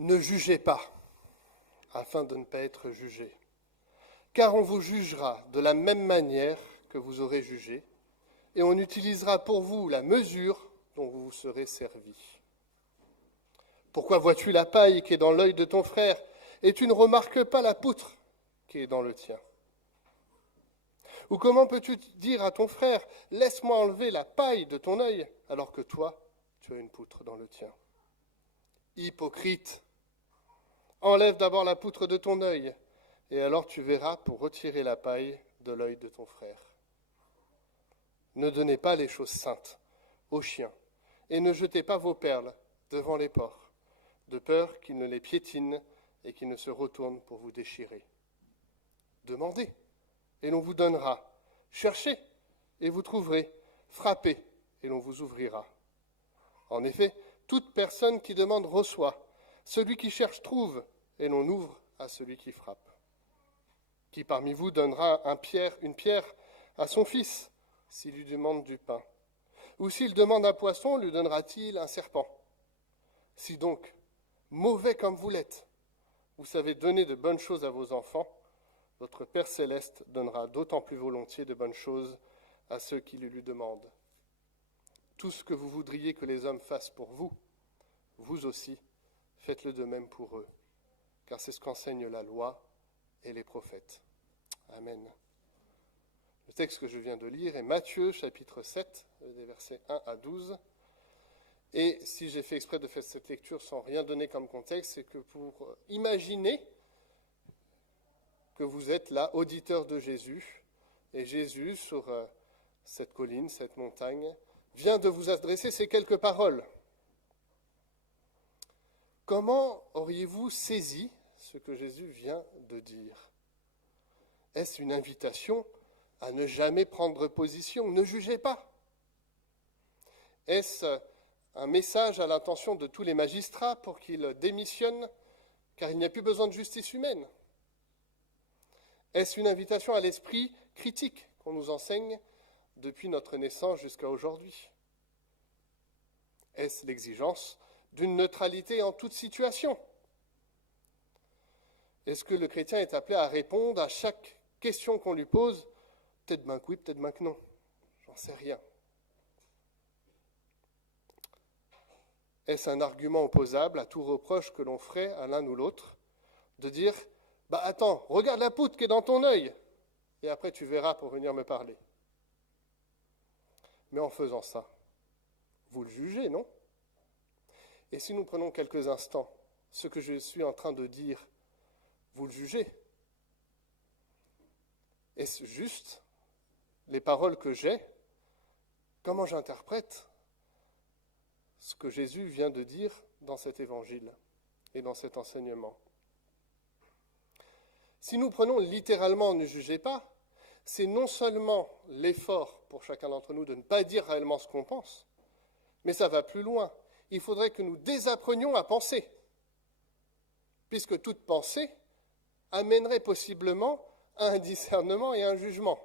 Ne jugez pas, afin de ne pas être jugés. Car on vous jugera de la même manière que vous aurez jugé, et on utilisera pour vous la mesure dont vous vous serez servi. Pourquoi vois-tu la paille qui est dans l'œil de ton frère, et tu ne remarques pas la poutre qui est dans le tien? Ou comment peux-tu dire à ton frère, laisse-moi enlever la paille de ton œil, alors que toi, tu as une poutre dans le tien? Hypocrite, enlève d'abord la poutre de ton œil, et alors tu verras pour retirer la paille de l'œil de ton frère. Ne donnez pas les choses saintes aux chiens, et ne jetez pas vos perles devant les porcs, de peur qu'ils ne les piétinent et qu'ils ne se retournent pour vous déchirer. Demandez, et l'on vous donnera. Cherchez, et vous trouverez. Frappez, et l'on vous ouvrira. En effet, toute personne qui demande reçoit. Celui qui cherche trouve, et l'on ouvre à celui qui frappe. Qui parmi vous donnera une pierre à son fils, s'il lui demande du pain? Ou s'il demande un poisson, lui donnera-t-il un serpent? Si donc, mauvais comme vous l'êtes, vous savez donner de bonnes choses à vos enfants, votre Père céleste donnera d'autant plus volontiers de bonnes choses à ceux qui le lui demandent. Tout ce que vous voudriez que les hommes fassent pour vous, vous aussi, faites-le de même pour eux, car c'est ce qu'enseignent la loi et les prophètes. Amen. Le texte que je viens de lire est Matthieu, chapitre 7, des versets 1 à 12. Et si j'ai fait exprès de faire cette lecture sans rien donner comme contexte, c'est que pour imaginer que vous êtes là, auditeur de Jésus, et Jésus, sur cette colline, cette montagne, vient de vous adresser ces quelques paroles. Comment auriez-vous saisi ce que Jésus vient de dire? Est-ce une invitation à ne jamais prendre position? Ne jugez pas. Est-ce un message à l'intention de tous les magistrats pour qu'ils démissionnent, car il n'y a plus besoin de justice humaine? Est-ce une invitation à l'esprit critique qu'on nous enseigne depuis notre naissance jusqu'à aujourd'hui? Est-ce l'exigence d'une neutralité en toute situation? Est-ce que le chrétien est appelé à répondre à chaque question qu'on lui pose? Peut-être ben que oui, peut-être ben que non. J'en sais rien. Est-ce un argument opposable à tout reproche que l'on ferait à l'un ou l'autre, de dire « Bah attends, regarde la poutre qui est dans ton œil, et après tu verras pour venir me parler. » Mais en faisant ça, vous le jugez, non? Et si nous prenons quelques instants, ce que je suis en train de dire, vous le jugez? Est-ce juste les paroles que j'ai? Comment j'interprète ce que Jésus vient de dire dans cet évangile et dans cet enseignement? Si nous prenons littéralement « ne jugez pas », c'est non seulement l'effort pour chacun d'entre nous de ne pas dire réellement ce qu'on pense, mais ça va plus loin. Il faudrait que nous désapprenions à penser, puisque toute pensée amènerait possiblement à un discernement et à un jugement.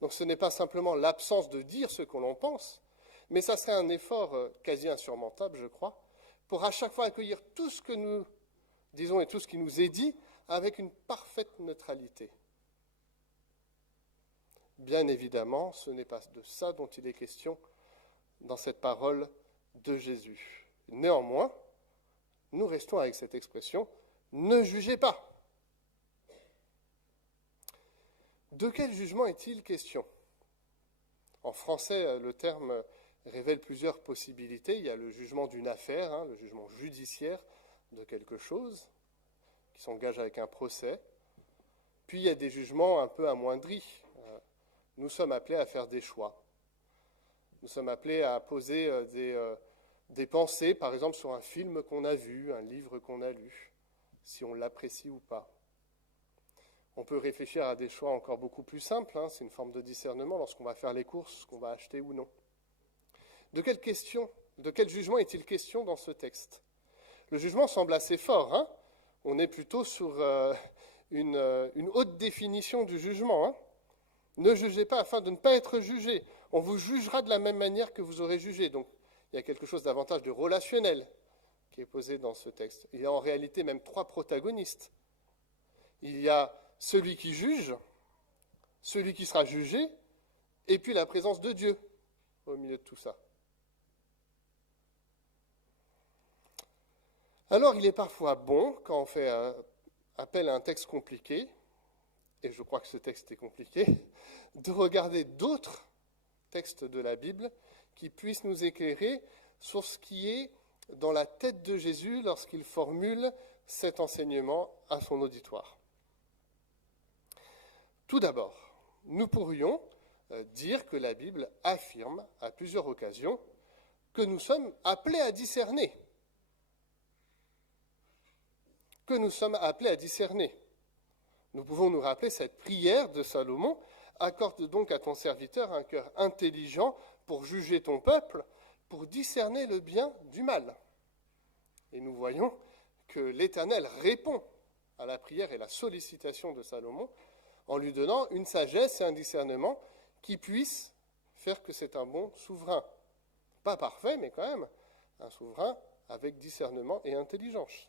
Donc ce n'est pas simplement l'absence de dire ce que l'on pense, mais ça serait un effort quasi insurmontable, je crois, pour à chaque fois accueillir tout ce que nous disons et tout ce qui nous est dit avec une parfaite neutralité. Bien évidemment, ce n'est pas de ça dont il est question dans cette parole de Jésus. Néanmoins, nous restons avec cette expression « ne jugez pas ». De quel jugement est-il question? En français, le terme révèle plusieurs possibilités. Il y a le jugement d'une affaire, le jugement judiciaire de quelque chose, qui s'engage avec un procès. Puis il y a des jugements un peu amoindris. Nous sommes appelés à faire des choix. Nous sommes appelés à poser des pensées, par exemple, sur un film qu'on a vu, un livre qu'on a lu, si on l'apprécie ou pas. On peut réfléchir à des choix encore beaucoup plus simples, c'est une forme de discernement lorsqu'on va faire les courses, qu'on va acheter ou non. De quel jugement est-il question dans ce texte? Le jugement semble assez fort, On est plutôt sur une haute définition du jugement, Ne jugez pas afin de ne pas être jugé. On vous jugera de la même manière que vous aurez jugé. Donc, il y a quelque chose davantage de relationnel qui est posé dans ce texte. Il y a en réalité même 3 protagonistes. Il y a celui qui juge, celui qui sera jugé, et puis la présence de Dieu au milieu de tout ça. Alors il est parfois bon, quand on fait appel à un texte compliqué, et je crois que ce texte est compliqué, de regarder d'autres textes de la Bible qui puissent nous éclairer sur ce qui est dans la tête de Jésus lorsqu'il formule cet enseignement à son auditoire. Tout d'abord, nous pourrions dire que la Bible affirme à plusieurs occasions que nous sommes appelés à discerner. Que nous sommes appelés à discerner. Nous pouvons nous rappeler cette prière de Salomon: accorde donc à ton serviteur un cœur intelligent pour juger ton peuple, pour discerner le bien du mal. Et nous voyons que l'Éternel répond à la prière et la sollicitation de Salomon en lui donnant une sagesse et un discernement qui puissent faire que c'est un bon souverain. Pas parfait, mais quand même un souverain avec discernement et intelligence.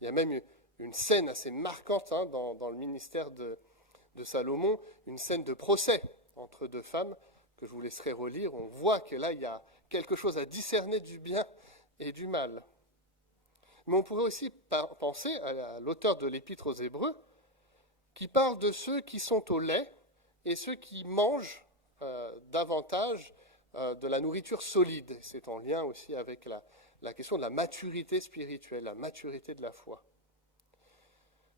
Il y a même une scène assez marquante dans le ministère de Salomon, une scène de procès entre 2 femmes que je vous laisserai relire. On voit que là, il y a quelque chose à discerner du bien et du mal. Mais on pourrait aussi penser à l'auteur de l'Épître aux Hébreux, qui parle de ceux qui sont au lait et ceux qui mangent davantage de la nourriture solide. C'est en lien aussi avec la question de la maturité spirituelle, la maturité de la foi.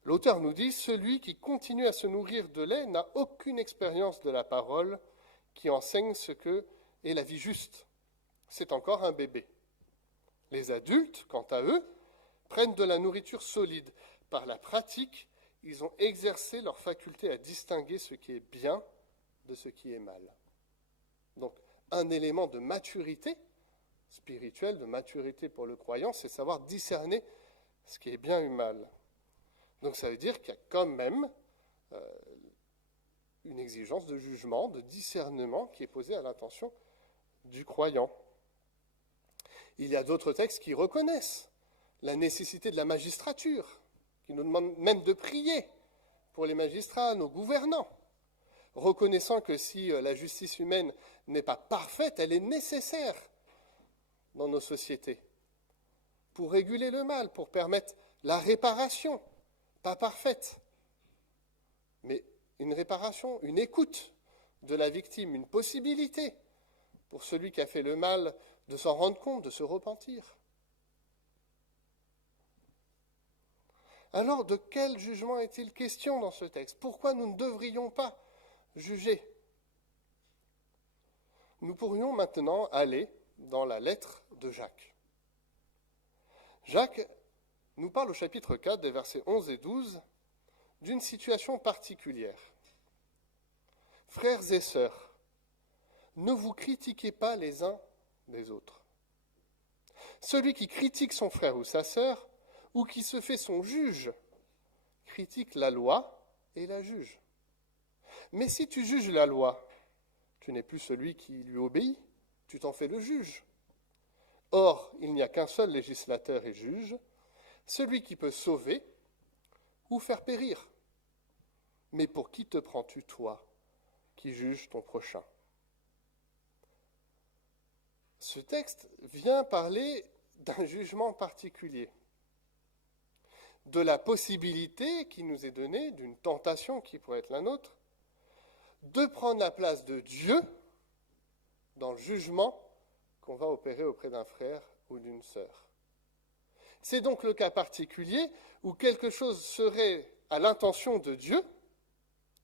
L'auteur nous dit: celui qui continue à se nourrir de lait n'a aucune expérience de la parole qui enseigne ce que est la vie juste. C'est encore un bébé. Les adultes, quant à eux, prennent de la nourriture solide. Par la pratique, ils ont exercé leur faculté à distinguer ce qui est bien de ce qui est mal. Donc, un élément de maturité spirituelle, de maturité pour le croyant, c'est savoir discerner ce qui est bien ou mal. Donc ça veut dire qu'il y a quand même une exigence de jugement, de discernement qui est posée à l'attention du croyant. Il y a d'autres textes qui reconnaissent la nécessité de la magistrature, qui nous demandent même de prier pour les magistrats, nos gouvernants, reconnaissant que si la justice humaine n'est pas parfaite, elle est nécessaire dans nos sociétés pour réguler le mal, pour permettre la réparation, pas parfaite, mais une réparation, une écoute de la victime, une possibilité pour celui qui a fait le mal de s'en rendre compte, de se repentir. Alors, de quel jugement est-il question dans ce texte? Pourquoi nous ne devrions pas juger? Nous pourrions maintenant aller dans la lettre de Jacques. Jacques nous parle au chapitre 4, des versets 11 et 12, d'une situation particulière. Frères et sœurs, ne vous critiquez pas les uns des autres. Celui qui critique son frère ou sa sœur, ou qui se fait son juge, critique la loi et la juge. Mais si tu juges la loi, tu n'es plus celui qui lui obéit, tu t'en fais le juge. Or, il n'y a qu'un seul législateur et juge, celui qui peut sauver ou faire périr. Mais pour qui te prends-tu, toi, qui juges ton prochain? Ce texte vient parler d'un jugement particulier, de la possibilité qui nous est donnée, d'une tentation qui pourrait être la nôtre, de prendre la place de Dieu dans le jugement qu'on va opérer auprès d'un frère ou d'une sœur. C'est donc le cas particulier où quelque chose serait à l'intention de Dieu,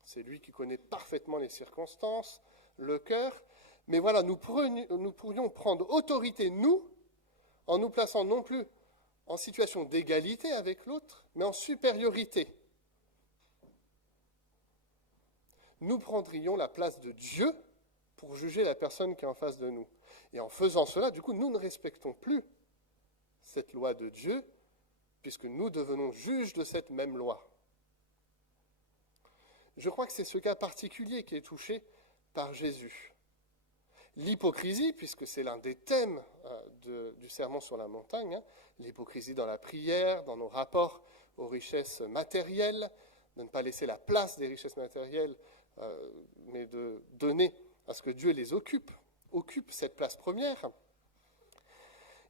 c'est lui qui connaît parfaitement les circonstances, le cœur, mais voilà, nous pourrions prendre autorité, nous, en nous plaçant non plus en situation d'égalité avec l'autre, mais en supériorité. Nous prendrions la place de Dieu pour juger la personne qui est en face de nous. Et en faisant cela, du coup, nous ne respectons plus cette loi de Dieu, puisque nous devenons juges de cette même loi. Je crois que c'est ce cas particulier qui est touché par Jésus. L'hypocrisie, puisque c'est l'un des thèmes du sermon sur la montagne, hein, l'hypocrisie dans la prière, dans nos rapports aux richesses matérielles, de ne pas laisser la place des richesses matérielles, mais de donner à ce que Dieu les occupe cette place première.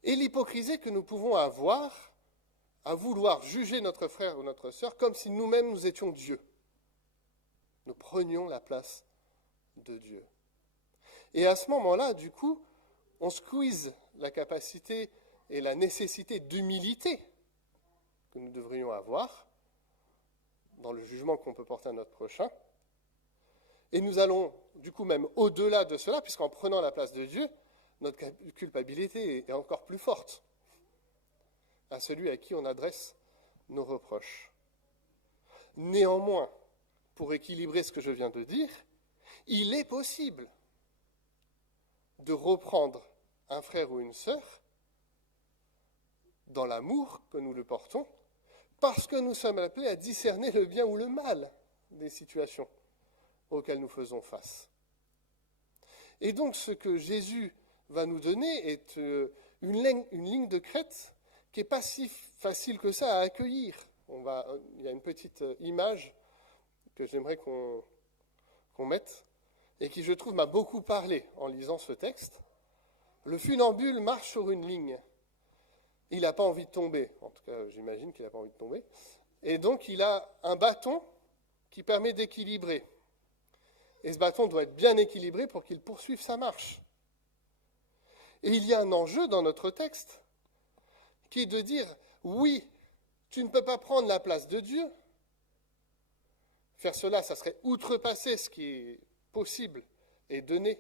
Et l'hypocrisie que nous pouvons avoir à vouloir juger notre frère ou notre sœur comme si nous-mêmes nous étions Dieu. Nous prenions la place de Dieu. Et à ce moment-là, du coup, on squeeze la capacité et la nécessité d'humilité que nous devrions avoir dans le jugement qu'on peut porter à notre prochain. Et nous allons, du coup, même au-delà de cela, puisqu'en prenant la place de Dieu, notre culpabilité est encore plus forte à celui à qui on adresse nos reproches. Néanmoins, pour équilibrer ce que je viens de dire, il est possible de reprendre un frère ou une sœur dans l'amour que nous le portons, parce que nous sommes appelés à discerner le bien ou le mal des situations auxquelles nous faisons face. Et donc ce que Jésus va nous donner est une ligne de crête qui n'est pas si facile que ça à accueillir. Il y a une petite image que j'aimerais qu'on mette, et qui, je trouve, m'a beaucoup parlé en lisant ce texte. Le funambule marche sur une ligne. Il n'a pas envie de tomber. En tout cas, j'imagine qu'il n'a pas envie de tomber. Et donc, il a un bâton qui permet d'équilibrer. Et ce bâton doit être bien équilibré pour qu'il poursuive sa marche. Et il y a un enjeu dans notre texte qui est de dire, oui, tu ne peux pas prendre la place de Dieu. Faire cela, ça serait outrepasser ce qui est possible et donné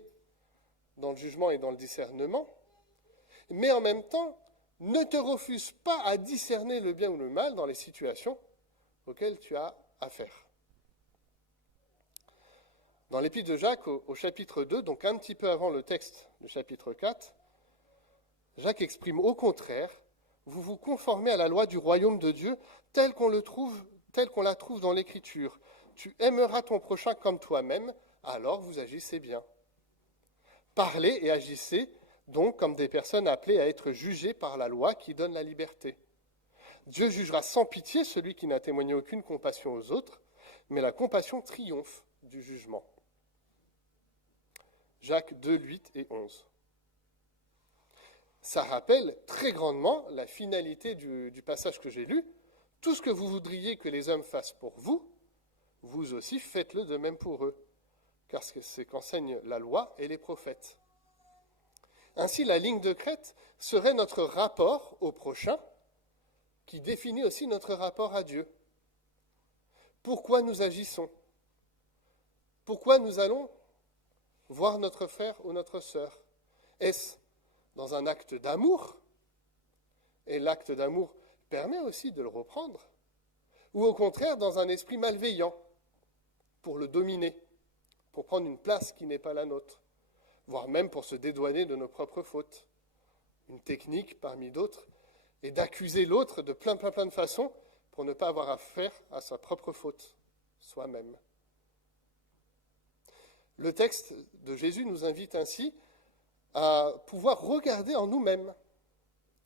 dans le jugement et dans le discernement. Mais en même temps, ne te refuse pas à discerner le bien ou le mal dans les situations auxquelles tu as affaire. Dans l'épître de Jacques, au chapitre 2, donc un petit peu avant le texte du chapitre 4, Jacques exprime au contraire, vous vous conformez à la loi du royaume de Dieu telle qu'on la trouve dans l'Écriture. Tu aimeras ton prochain comme toi-même, alors vous agissez bien. Parlez et agissez donc comme des personnes appelées à être jugées par la loi qui donne la liberté. Dieu jugera sans pitié celui qui n'a témoigné aucune compassion aux autres, mais la compassion triomphe du jugement. Jacques 2, 8 et 11. Ça rappelle très grandement la finalité du passage que j'ai lu. Tout ce que vous voudriez que les hommes fassent pour vous, vous aussi faites-le de même pour eux, car c'est qu'enseignent la loi et les prophètes. Ainsi, la ligne de crête serait notre rapport au prochain, qui définit aussi notre rapport à Dieu. Pourquoi nous agissons? Pourquoi nous allons voir notre frère ou notre sœur? Est-ce dans un acte d'amour? Et l'acte d'amour permet aussi de le reprendre. Ou au contraire, dans un esprit malveillant, pour le dominer, pour prendre une place qui n'est pas la nôtre, voire même pour se dédouaner de nos propres fautes. Une technique parmi d'autres est d'accuser l'autre de plein de façons pour ne pas avoir affaire à sa propre faute, soi-même. Le texte de Jésus nous invite ainsi à pouvoir regarder en nous-mêmes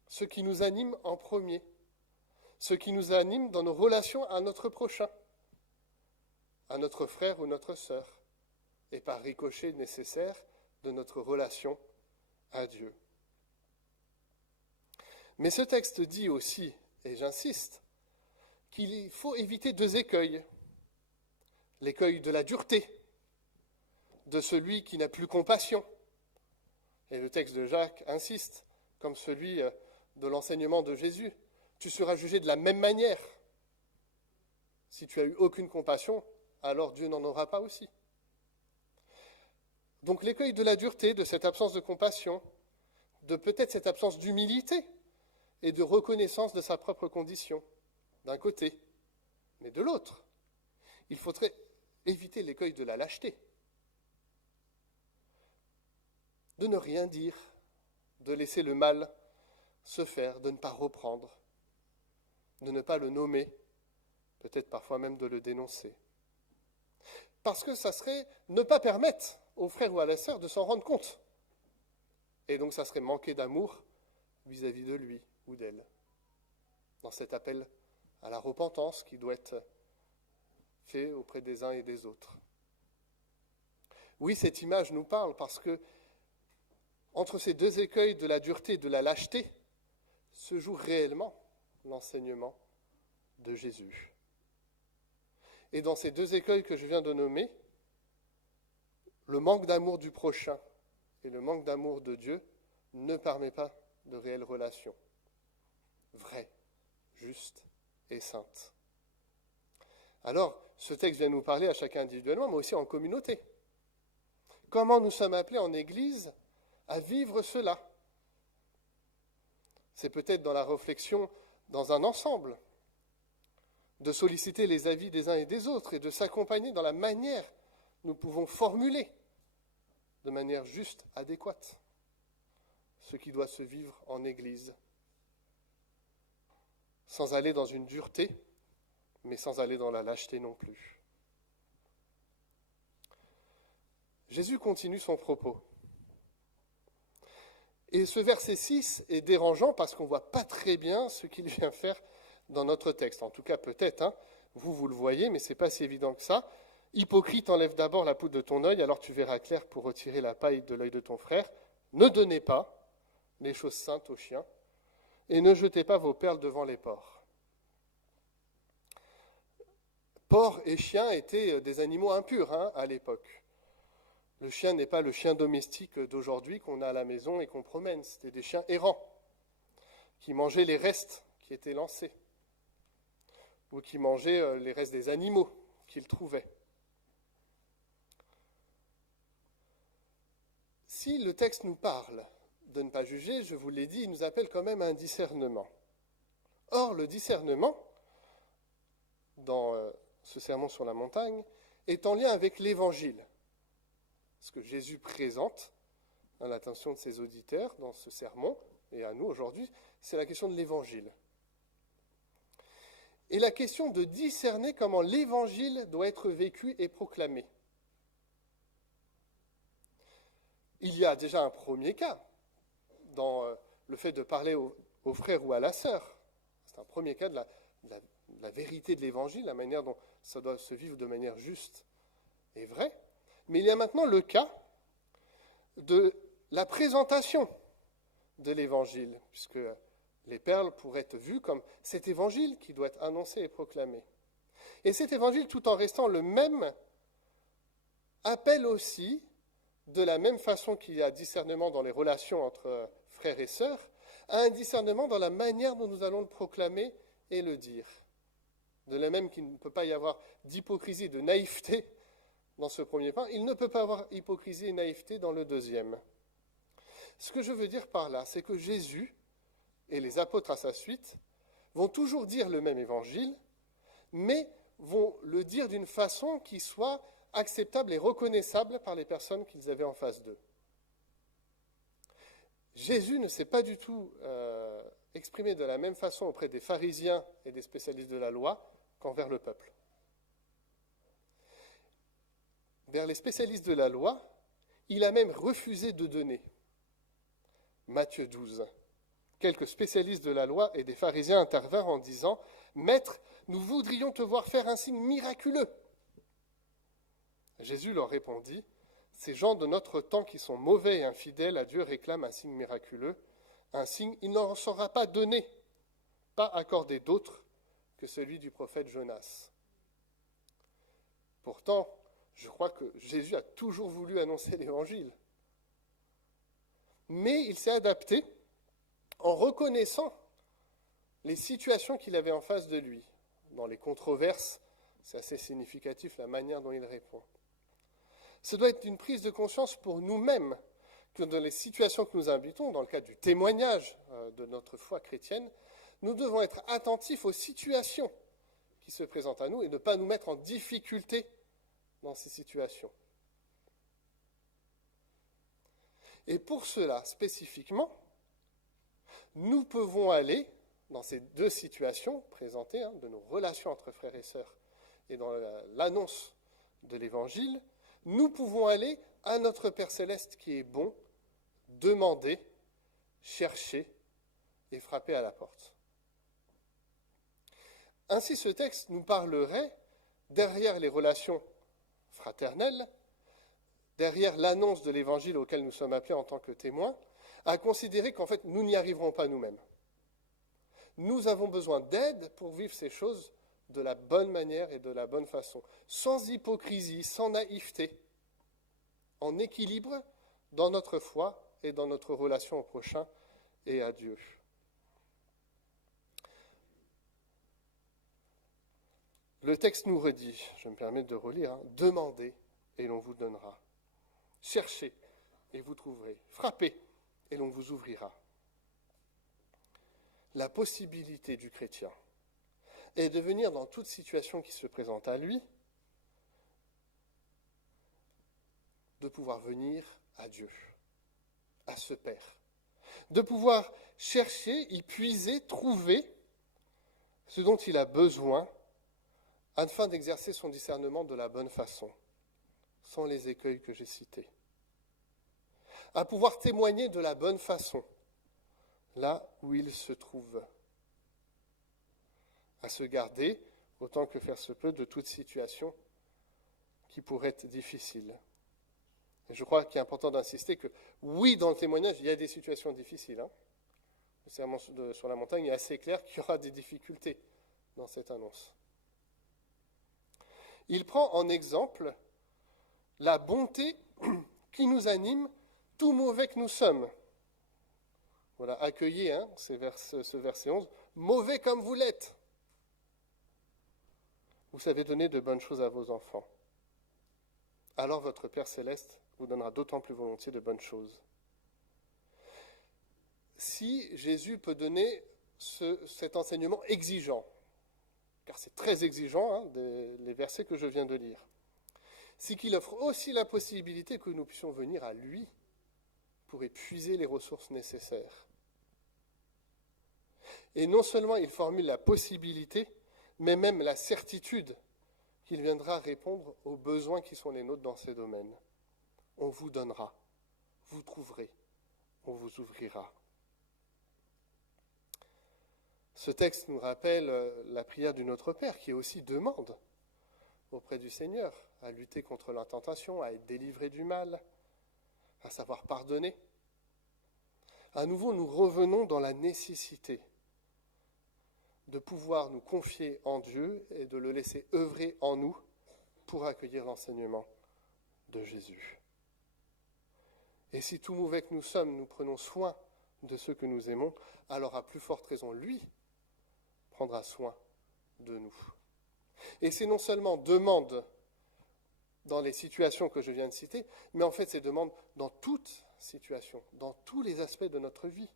ce qui nous anime en premier, ce qui nous anime dans nos relations à notre prochain, à notre frère ou notre sœur, et par ricochet nécessaire de notre relation à Dieu. Mais ce texte dit aussi, et j'insiste, qu'il faut éviter deux écueils. L'écueil de la dureté, de celui qui n'a plus compassion. Et le texte de Jacques insiste, comme celui de l'enseignement de Jésus. Tu seras jugé de la même manière. Si tu as eu aucune compassion, alors Dieu n'en aura pas aussi. Donc l'écueil de la dureté, de cette absence de compassion, de peut-être cette absence d'humilité et de reconnaissance de sa propre condition, d'un côté, mais de l'autre. Il faudrait éviter l'écueil de la lâcheté, de ne rien dire, de laisser le mal se faire, de ne pas reprendre, de ne pas le nommer, peut-être parfois même de le dénoncer. Parce que ça serait ne pas permettre au frère ou à la sœur de s'en rendre compte. Et donc ça serait manquer d'amour vis-à-vis de lui ou d'elle, dans cet appel à la repentance qui doit être fait auprès des uns et des autres. Oui, cette image nous parle parce que entre ces deux écueils de la dureté et de la lâcheté se joue réellement l'enseignement de Jésus. Et dans ces deux écueils que je viens de nommer, le manque d'amour du prochain et le manque d'amour de Dieu ne permet pas de réelles relations vraies, justes et saintes. Alors, ce texte vient nous parler à chacun individuellement, mais aussi en communauté. Comment nous sommes appelés en Église à vivre cela? C'est peut-être dans la réflexion dans un ensemble, de solliciter les avis des uns et des autres et de s'accompagner dans la manière nous pouvons formuler de manière juste, adéquate, ce qui doit se vivre en Église, sans aller dans une dureté, mais sans aller dans la lâcheté non plus. Jésus continue son propos. Et ce verset 6 est dérangeant parce qu'on ne voit pas très bien ce qu'il vient faire dans notre texte. En tout cas, peut-être, vous le voyez, mais ce n'est pas si évident que ça. Hypocrite, enlève d'abord la poudre de ton œil, alors tu verras clair pour retirer la paille de l'œil de ton frère. Ne donnez pas les choses saintes aux chiens, et ne jetez pas vos perles devant les porcs. Porcs et chiens étaient des animaux impurs à l'époque. Le chien n'est pas le chien domestique d'aujourd'hui qu'on a à la maison et qu'on promène. C'était des chiens errants qui mangeaient les restes qui étaient lancés ou qui mangeaient les restes des animaux qu'ils trouvaient. Si le texte nous parle de ne pas juger, je vous l'ai dit, il nous appelle quand même à un discernement. Or, le discernement, dans ce sermon sur la montagne, est en lien avec l'Évangile. Ce que Jésus présente à l'attention de ses auditeurs dans ce sermon, et à nous aujourd'hui, c'est la question de l'Évangile. Et la question de discerner comment l'Évangile doit être vécu et proclamé. Il y a déjà un premier cas dans le fait de parler au frère ou à la sœur. C'est un premier cas de la vérité de l'Évangile, la manière dont ça doit se vivre de manière juste et vraie. Mais il y a maintenant le cas de la présentation de l'Évangile, puisque les perles pourraient être vues comme cet Évangile qui doit être annoncé et proclamé. Et cet Évangile, tout en restant le même, appelle aussi, de la même façon qu'il y a discernement dans les relations entre frères et sœurs, à un discernement dans la manière dont nous allons le proclamer et le dire. De la même qu'il ne peut pas y avoir d'hypocrisie, de naïveté dans ce premier point, il ne peut pas avoir hypocrisie et naïveté dans le deuxième. Ce que je veux dire par là, c'est que Jésus et les apôtres à sa suite vont toujours dire le même évangile, mais vont le dire d'une façon qui soit acceptable et reconnaissable par les personnes qu'ils avaient en face d'eux. Jésus ne s'est pas du tout exprimé de la même façon auprès des pharisiens et des spécialistes de la loi qu'envers le peuple. Vers les spécialistes de la loi, il a même refusé de donner. Matthieu 12. Quelques spécialistes de la loi et des pharisiens intervinrent en disant « Maître, nous voudrions te voir faire un signe miraculeux. » Jésus leur répondit « Ces gens de notre temps qui sont mauvais et infidèles à Dieu réclament un signe miraculeux. Un signe, il n'en sera pas donné, pas accordé d'autre que celui du prophète Jonas. » Pourtant, je crois que Jésus a toujours voulu annoncer l'Évangile. Mais il s'est adapté en reconnaissant les situations qu'il avait en face de lui. Dans les controverses, c'est assez significatif la manière dont il répond. Ce doit être une prise de conscience pour nous-mêmes que dans les situations que nous habitons, dans le cadre du témoignage de notre foi chrétienne, nous devons être attentifs aux situations qui se présentent à nous et ne pas nous mettre en difficulté dans ces situations. Et pour cela, spécifiquement, nous pouvons aller dans ces deux situations présentées, de nos relations entre frères et sœurs et dans l'annonce de l'Évangile, nous pouvons aller à notre Père Céleste qui est bon, demander, chercher et frapper à la porte. Ainsi, ce texte nous parlerait, derrière les relations fraternelles, derrière l'annonce de l'évangile auquel nous sommes appelés en tant que témoins, à considérer qu'en fait, nous n'y arriverons pas nous-mêmes. Nous avons besoin d'aide pour vivre ces choses de la bonne manière et de la bonne façon, sans hypocrisie, sans naïveté, en équilibre dans notre foi et dans notre relation au prochain et à Dieu. Le texte nous redit, je me permets de relire, demandez et l'on vous donnera. Cherchez et vous trouverez. Frappez et l'on vous ouvrira. La possibilité du chrétien est de venir dans toute situation qui se présente à lui, de pouvoir venir à Dieu, à ce Père, de pouvoir chercher, y puiser, trouver ce dont il a besoin afin d'exercer son discernement de la bonne façon, sans les écueils que j'ai cités, à pouvoir témoigner de la bonne façon, là où il se trouve, à se garder, autant que faire se peut, de toute situation qui pourrait être difficile. Et je crois qu'il est important d'insister que, oui, dans le témoignage, il y a des situations difficiles. Le sermon sur la montagne est assez clair qu'il y aura des difficultés dans cette annonce. Il prend en exemple la bonté qui nous anime, tout mauvais que nous sommes. Voilà, accueillez ce verset 11, mauvais comme vous l'êtes. Vous savez donner de bonnes choses à vos enfants. Alors votre Père céleste vous donnera d'autant plus volontiers de bonnes choses. Si Jésus peut donner cet enseignement exigeant, car c'est très exigeant, les versets que je viens de lire, c'est qu'il offre aussi la possibilité que nous puissions venir à lui pour épuiser les ressources nécessaires. Et non seulement il formule la possibilité, mais même la certitude qu'il viendra répondre aux besoins qui sont les nôtres dans ces domaines. On vous donnera, vous trouverez, on vous ouvrira. Ce texte nous rappelle la prière du Notre Père qui aussi demande auprès du Seigneur à lutter contre la tentation, à être délivré du mal, à savoir pardonner. À nouveau, nous revenons dans la nécessité de pouvoir nous confier en Dieu et de le laisser œuvrer en nous pour accueillir l'enseignement de Jésus. Et si tout mauvais que nous sommes, nous prenons soin de ceux que nous aimons, alors à plus forte raison, lui prendra soin de nous. Et c'est non seulement demande dans les situations que je viens de citer, mais en fait c'est demande dans toute situation, dans tous les aspects de notre vie.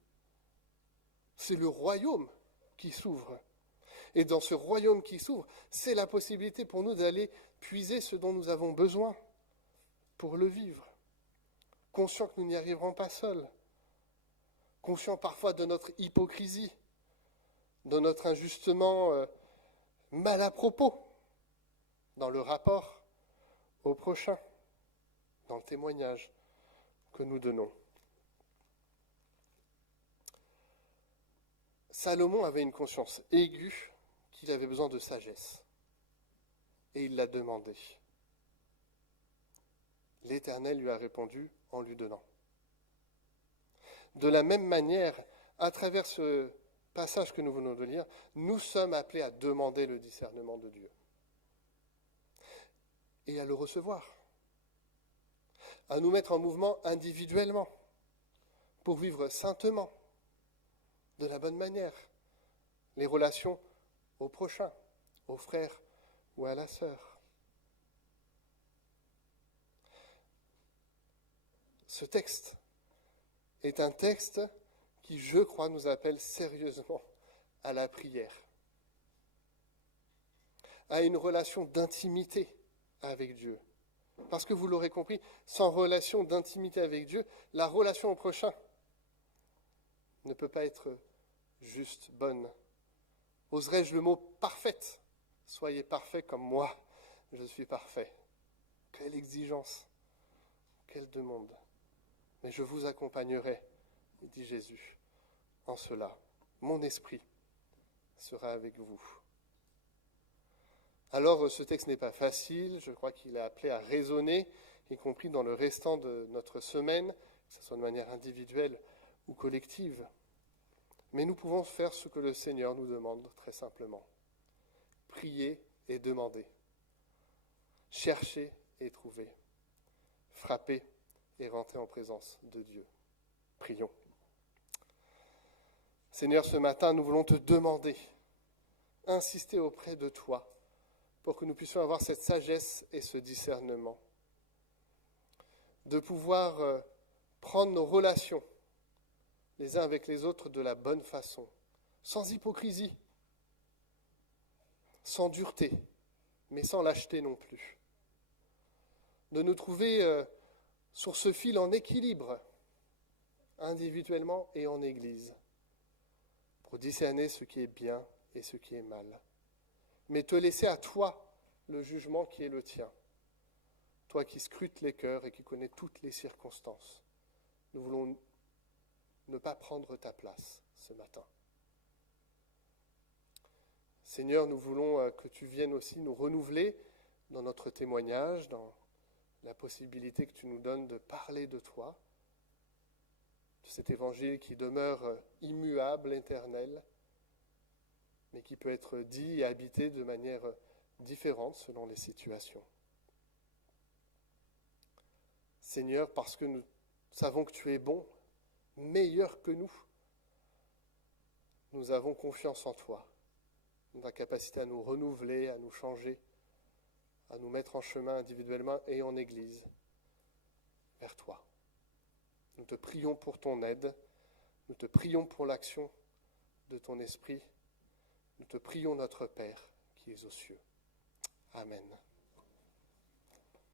C'est le royaume qui s'ouvre. Et dans ce royaume qui s'ouvre, c'est la possibilité pour nous d'aller puiser ce dont nous avons besoin pour le vivre. Conscients que nous n'y arriverons pas seuls. Conscients parfois de notre hypocrisie, de notre injustement mal à propos dans le rapport au prochain, dans le témoignage que nous donnons. Salomon avait une conscience aiguë qu'il avait besoin de sagesse. Et il l'a demandé. L'Éternel lui a répondu en lui donnant. De la même manière, à travers ce passage que nous venons de lire, nous sommes appelés à demander le discernement de Dieu. Et à le recevoir. À nous mettre en mouvement individuellement pour vivre saintement, de la bonne manière, les relations au prochain, au frère ou à la sœur. Ce texte est un texte qui, je crois, nous appelle sérieusement à la prière, à une relation d'intimité avec Dieu. Parce que vous l'aurez compris, sans relation d'intimité avec Dieu, la relation au prochain ne peut pas être juste, bonne. Oserais-je le mot parfaite? Soyez parfaits comme moi, je suis parfait. Quelle exigence, quelle demande. Mais je vous accompagnerai, dit Jésus, en cela. mon esprit sera avec vous. Alors, ce texte n'est pas facile, je crois qu'il est appelé à raisonner, y compris dans le restant de notre semaine, que ce soit de manière individuelle ou collective. Mais nous pouvons faire ce que le Seigneur nous demande très simplement. Prier et demander. Chercher et trouver. Frapper et rentrer en présence de Dieu. Prions. Seigneur, ce matin, nous voulons te demander, insister auprès de toi, pour que nous puissions avoir cette sagesse et ce discernement, de pouvoir prendre nos relations les uns avec les autres de la bonne façon, sans hypocrisie, sans dureté, mais sans lâcheté non plus. De nous trouver sur ce fil en équilibre, individuellement et en Église, pour discerner ce qui est bien et ce qui est mal. Mais te laisser à toi le jugement qui est le tien. Toi qui scrutes les cœurs et qui connais toutes les circonstances. Nous voulons ne pas prendre ta place ce matin. Seigneur, nous voulons que tu viennes aussi nous renouveler dans notre témoignage, dans la possibilité que tu nous donnes de parler de toi, de cet évangile qui demeure immuable, éternel, mais qui peut être dit et habité de manière différente selon les situations. Seigneur, parce que nous savons que tu es bon, meilleur que nous avons confiance en toi, dans ta capacité à nous renouveler, à nous changer, à nous mettre en chemin individuellement et en Église, vers toi. Nous te prions pour ton aide, nous te prions pour l'action de ton esprit, nous te prions notre Père qui es aux cieux. Amen.